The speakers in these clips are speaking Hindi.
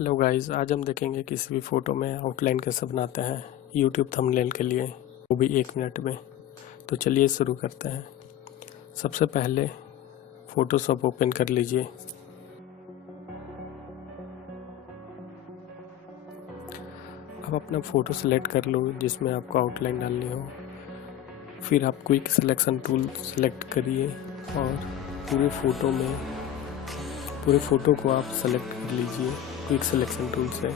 हेलो गाइस, आज हम देखेंगे किसी भी फ़ोटो में आउटलाइन कैसे बनाते हैं यूट्यूब थंबनेल के लिए, वो भी 1 मिनट में। तो चलिए शुरू करते हैं। सबसे पहले फ़ोटोशॉप ओपन कर लीजिए। अब अपना फ़ोटो सेलेक्ट कर लो जिसमें आपको आउटलाइन डालनी हो। फिर आप क्विक सिलेक्शन टूल सेलेक्ट करिए और पूरे फ़ोटो को आप सेलेक्ट कर लीजिए। क्विक सिलेक्शन टूल से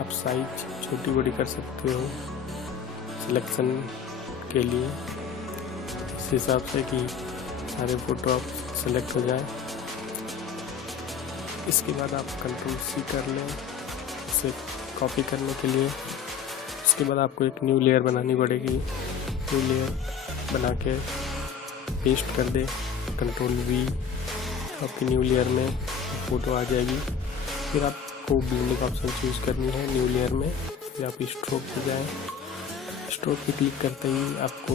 आप साइज छोटी बड़ी कर सकते हो सिलेक्शन के लिए, इस हिसाब से कि सारे फ़ोटो आप सेलेक्ट हो जाए। इसके बाद आप Ctrl+C कर लें इसे कॉपी करने के लिए। उसके बाद आपको एक न्यू लेयर बनानी पड़ेगी। न्यू लेयर बना के पेस्ट कर दे, Ctrl+V, आपकी न्यू लेयर में फ़ोटो आ जाएगी। फिर आपको ब्लेंडिंग ऑप्शन चूज़ करनी है न्यू लेयर में। फिर आप स्ट्रोक पे जाएं। स्ट्रोक पे क्लिक करते ही आपको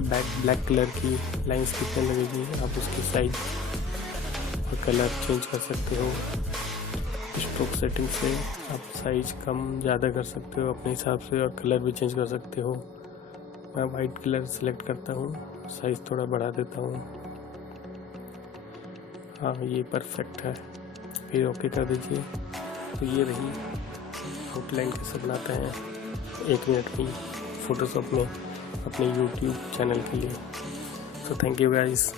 ब्लैक कलर की लाइंस दिखने लगेगी। आप उसकी साइज और कलर चेंज कर सकते हो। स्ट्रोक सेटिंग से आप साइज कम ज़्यादा कर सकते हो अपने हिसाब से, और कलर भी चेंज कर सकते हो। मैं वाइट कलर सेलेक्ट करता हूँ, साइज थोड़ा बढ़ा देता हूँ। हाँ, ये परफेक्ट है। फिर ओके कर दीजिए। तो ये रही आउटलाइन कैसे बनाते हैं 1 मिनट में फ़ोटोशॉप में अपने यूट्यूब चैनल के लिए। तो थैंक यू गाइस।